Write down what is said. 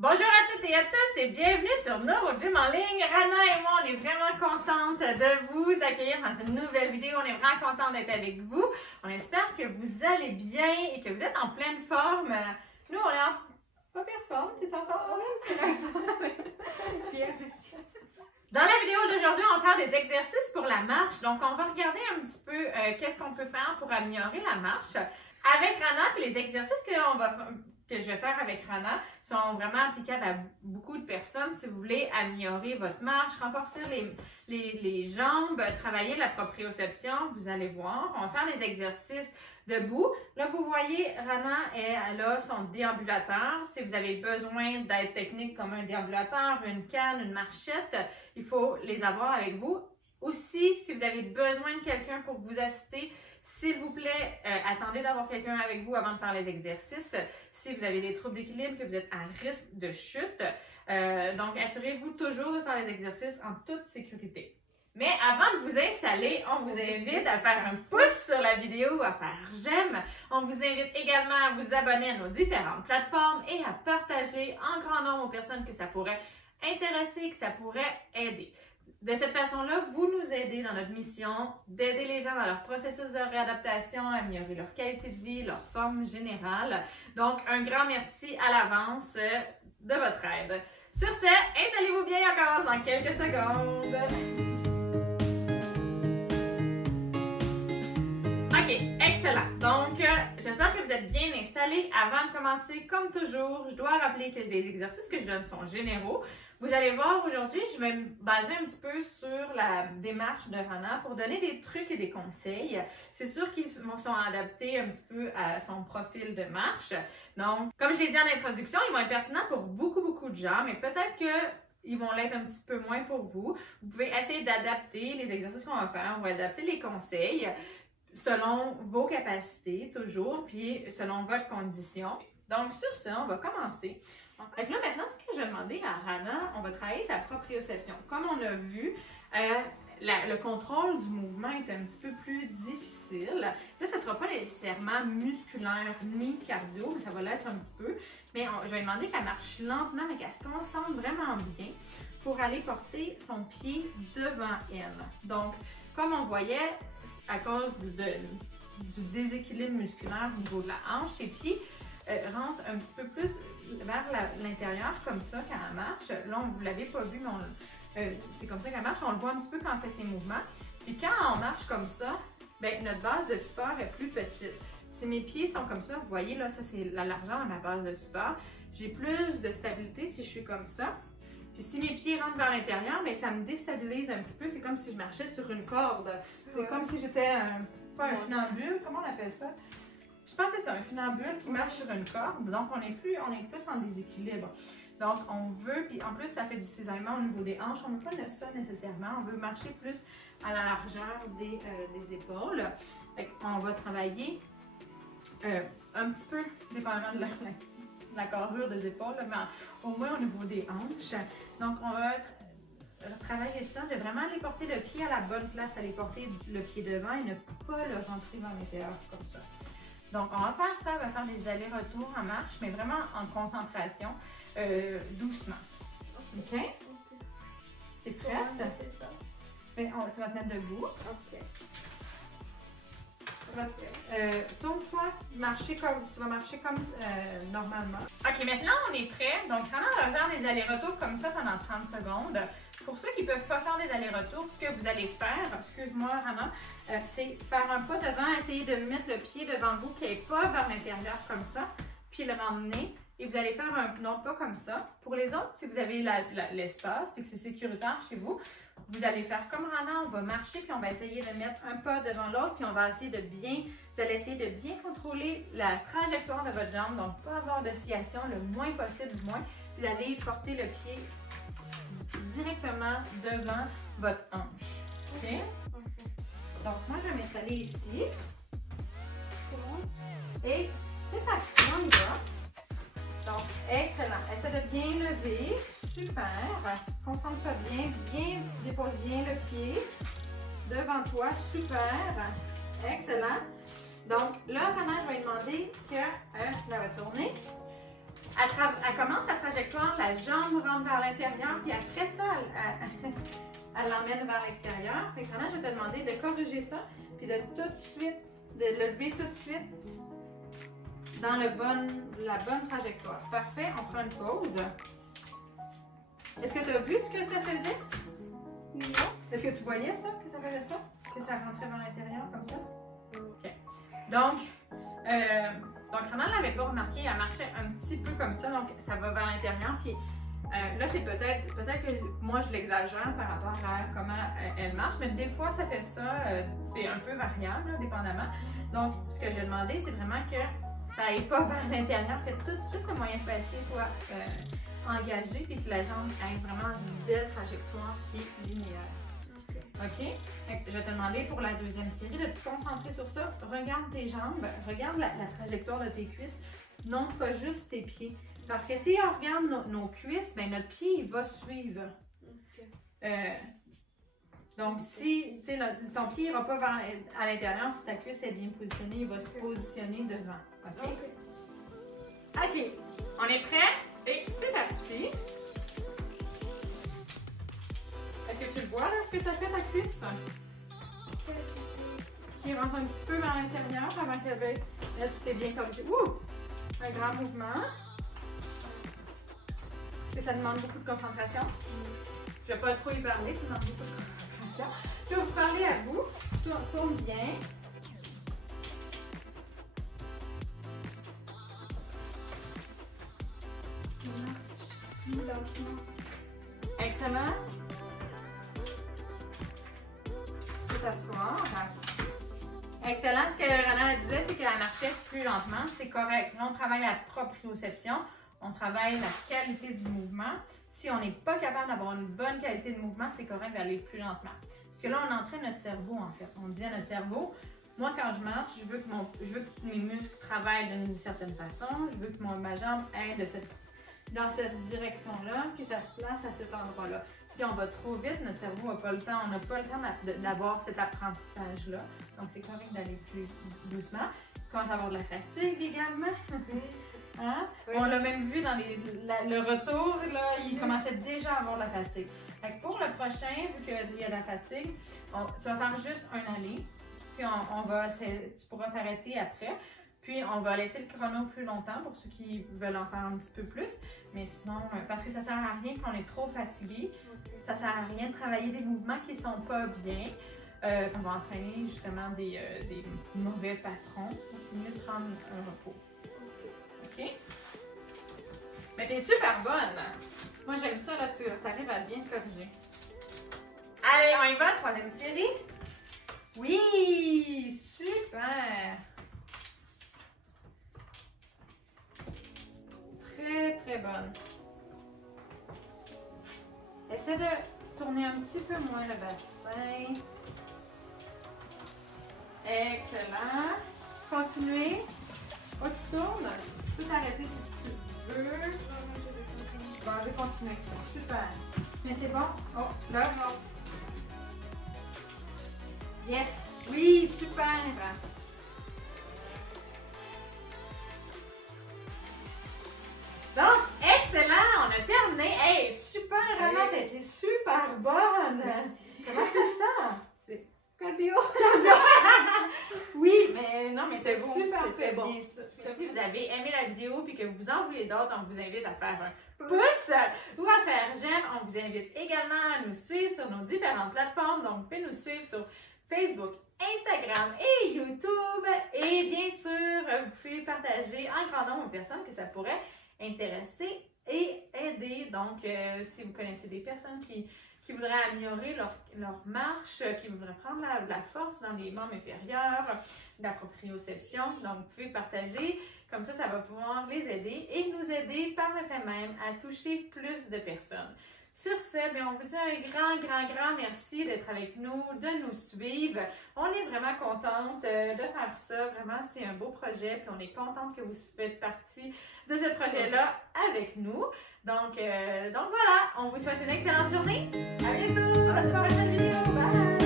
Bonjour à toutes et à tous et bienvenue sur NeuroGym en ligne. Rana et moi, on est vraiment contente de vous accueillir dans une nouvelle vidéo. On est vraiment contente d'être avec vous. On espère que vous allez bien et que vous êtes en pleine forme. Nous, on est en pas pire forme. T'es en forme? Bien, merci. Dans la vidéo d'aujourd'hui, on va faire des exercices pour la marche. Donc, on va regarder un petit peu qu'est-ce qu'on peut faire pour améliorer la marche. Avec Rana, puis les exercices que je vais faire avec Rana sont vraiment applicables à beaucoup de personnes. Si vous voulez améliorer votre marche, renforcer les jambes, travailler la proprioception, vous allez voir. On va faire des exercices debout. Là, vous voyez, Rana, elle a son déambulateur. Si vous avez besoin d'aide technique comme un déambulateur, une canne, une marchette, il faut les avoir avec vous. Aussi, si vous avez besoin de quelqu'un pour vous assister, s'il vous plaît, attendez d'avoir quelqu'un avec vous avant de faire les exercices. Si vous avez des troubles d'équilibre, que vous êtes à risque de chute, donc assurez-vous toujours de faire les exercices en toute sécurité. Mais avant de vous installer, on vous invite à faire un pouce sur la vidéo, à faire j'aime. On vous invite également à vous abonner à nos différentes plateformes et à partager en grand nombre aux personnes que ça pourrait intéresser, que ça pourrait aider. De cette façon-là, vous nous aidez dans notre mission d'aider les gens dans leur processus de réadaptation, à améliorer leur qualité de vie, leur forme générale. Donc, un grand merci à l'avance de votre aide. Sur ce, installez-vous bien, on commence dans quelques secondes. OK, excellent. Donc, j'espère que vous êtes bien installés. Avant de commencer, comme toujours, je dois rappeler que les exercices que je donne sont généraux. Vous allez voir, aujourd'hui, je vais me baser un petit peu sur la démarche de Rana pour donner des trucs et des conseils. C'est sûr qu'ils sont adaptés un petit peu à son profil de marche. Donc, comme je l'ai dit en introduction, ils vont être pertinents pour beaucoup de gens, mais peut-être qu'ils vont l'être un petit peu moins pour vous. Vous pouvez essayer d'adapter les exercices qu'on va faire. On va adapter les conseils selon vos capacités, toujours, puis selon votre condition. Donc, sur ce, on va commencer. Donc là, maintenant, ce que je vais demander à Rana, on va travailler sa proprioception. Comme on a vu, le contrôle du mouvement est un petit peu plus difficile. Là, ce ne sera pas nécessairement musculaire ni cardio, mais ça va l'être un petit peu. Mais je vais demander qu'elle marche lentement, mais qu'elle se concentre vraiment bien pour aller porter son pied devant elle. Donc, comme on voyait, à cause du déséquilibre musculaire au niveau de la hanche, ses pieds rentrent un petit peu plus vers l'intérieur, comme ça, quand elle marche. Là, vous ne l'avez pas vu, mais c'est comme ça qu'elle marche. On le voit un petit peu quand elle fait ses mouvements. Puis quand on marche comme ça, bien, notre base de support est plus petite. Si mes pieds sont comme ça, vous voyez, là, ça, c'est la largeur de ma base de support. J'ai plus de stabilité si je suis comme ça. Puis si mes pieds rentrent vers l'intérieur, bien, ça me déstabilise un petit peu. C'est comme si je marchais sur une corde. C'est comme si j'étais pas un funambule, comment on appelle ça? Je pense que c'est un funambule qui marche sur une corde, donc on est plus en déséquilibre. Donc on veut, puis en plus ça fait du cisaillement au niveau des hanches, on ne veut pas de ça nécessairement, on veut marcher plus à la largeur des épaules. On va travailler un petit peu, dépendamment de la carrure des épaules, mais au moins au niveau des hanches. Donc on va travailler ça, de vraiment aller porter le pied à la bonne place, aller porter le pied devant et ne pas le rentrer dans l'intérieur comme ça. Donc, on va faire ça, on va faire des allers-retours en marche, mais vraiment en concentration, doucement. OK? C'est prête? Tu vas te mettre debout. OK. Tourne-toi, tu vas marcher comme normalement. OK, maintenant, on est prêt. Donc, Rana va faire des allers-retours comme ça pendant 30 secondes. Pour ceux qui ne peuvent pas faire des allers-retours, ce que vous allez faire, excuse-moi Rana, c'est faire un pas devant, essayer de mettre le pied devant vous qui n'est pas vers l'intérieur comme ça, puis le ramener. Et vous allez faire un autre pas comme ça. Pour les autres, si vous avez l'espace et que c'est sécuritaire chez vous, vous allez faire comme Rana, on va marcher puis on va essayer de mettre un pas devant l'autre puis on va essayer vous allez essayer de bien contrôler la trajectoire de votre jambe, donc pas avoir d'oscillation le moins possible du moins. Vous allez porter le pied directement devant votre hanche. OK? Donc, moi, je vais m'installer ici. Et c'est parti, on y va. Donc, excellent. Essaie de bien lever. Super. Concentre-toi bien, dépose bien le pied devant toi. Super. Excellent. Donc, là, Rana, je vais demander qu'elle va tourner. Elle commence sa trajectoire, la jambe rentre vers l'intérieur, puis après ça, elle l'emmène vers l'extérieur. Fait que maintenant, je vais te demander de corriger ça, puis de tout de suite, de le lever tout de suite dans la bonne trajectoire. Parfait, on prend une pause. Est-ce que tu as vu ce que ça faisait? Non. Est-ce que tu voyais ça, que ça faisait ça? Que ça rentrait vers l'intérieur comme ça? OK. Donc, Rana ne l'avait pas remarqué, elle marchait un petit peu comme ça, donc ça va vers l'intérieur. Puis là, c'est peut-être que moi je l'exagère par rapport à comment elle marche, mais des fois ça fait ça, c'est un peu variable, là, dépendamment. Donc, ce que je vais demander, c'est vraiment que ça n'aille pas vers l'intérieur, que tout de suite le moyen fessier soit engagé, puis que la jambe ait vraiment une belle trajectoire qui est linéaire. OK? Je vais te demander pour la deuxième série de te concentrer sur ça. Regarde tes jambes, regarde la trajectoire de tes cuisses, non pas juste tes pieds. Parce que si on regarde nos cuisses, ben notre pied il va suivre. Donc si ton pied n'ira pas vers à l'intérieur, si ta cuisse est bien positionnée, il va se positionner devant. OK? OK. On est prêt? Et c'est parti! Est-ce que tu le vois là, ce que ça fait ta cuisse? Qui rentre un petit peu vers l'intérieur avant qu'il y avait. Là, tu t'es bien corrigé. Ouh! Un grand mouvement. Et ça demande beaucoup de concentration. Je ne vais pas trop y parler, ça demande beaucoup de concentration. Je vais vous parler à vous. Tourne bien. Excellent. S'asseoir. Excellent. Ce que Rana disait, c'est qu'elle marchait plus lentement. C'est correct. Là, on travaille la proprioception. On travaille la qualité du mouvement. Si on n'est pas capable d'avoir une bonne qualité de mouvement, c'est correct d'aller plus lentement. Parce que là, on entraîne notre cerveau, en fait. On dit à notre cerveau, moi, quand je marche, je veux que mes muscles travaillent d'une certaine façon. Je veux que ma jambe aille dans cette direction-là, que ça se place à cet endroit-là. Si on va trop vite, notre cerveau n'a pas le temps, on n'a pas le temps d'avoir cet apprentissage-là. Donc, c'est correct d'aller plus doucement. Il commence à avoir de la fatigue également. Hein? Oui. On l'a même vu dans le retour, là, il commençait déjà à avoir de la fatigue. Fait que pour le prochain, vu qu'il y a de la fatigue, tu vas faire juste un aller. Puis tu pourras t'arrêter après. Puis on va laisser le chrono plus longtemps pour ceux qui veulent en faire un petit peu plus. Mais sinon, parce que ça ne sert à rien quand on est trop fatigué. Ça ne sert à rien de travailler des mouvements qui ne sont pas bien. On va entraîner justement des mauvais patrons. Donc, c'est mieux de prendre un repos. OK? Mais t'es super bonne! Moi, j'aime ça, là, tu arrives à bien te corriger. Allez, on y va, troisième série. Oui! Super! Très, très bonne. Essaie de tourner un petit peu moins le bassin. Excellent. Continuez. Oh, tu tournes. Tu peux t'arrêter si tu veux. Bon, je vais continuer. Super. Mais c'est bon. Oh, là. Yes. Oui, super. Donc, excellent. On a terminé. Hey, super, Rana. T'as été super bonne. Comment tu le sens? C'est cardio. Oui, mais non, mais c'est super fait bon. Bien ça. Si vous avez aimé la vidéo et que vous en voulez d'autres, on vous invite à faire un pouce ou à faire j'aime. On vous invite également à nous suivre sur nos différentes plateformes. Donc, vous pouvez nous suivre sur Facebook, Instagram et YouTube. Et bien sûr, vous pouvez partager un grand nombre de personnes que ça pourrait intéresser et aider. Donc, si vous connaissez des personnes qui voudraient améliorer leur marche, qui voudraient prendre de la force dans les membres inférieurs, de la proprioception. Donc, vous pouvez partager. Comme ça, ça va pouvoir les aider et nous aider par le fait même à toucher plus de personnes. Sur ce, bien, on vous dit un grand merci d'être avec nous, de nous suivre. On est vraiment contente de faire ça. Vraiment, c'est un beau projet. Puis on est contente que vous faites partie de ce projet-là avec nous. Donc voilà, on vous souhaite une excellente journée. À bientôt. À la prochaine vidéo. Bye.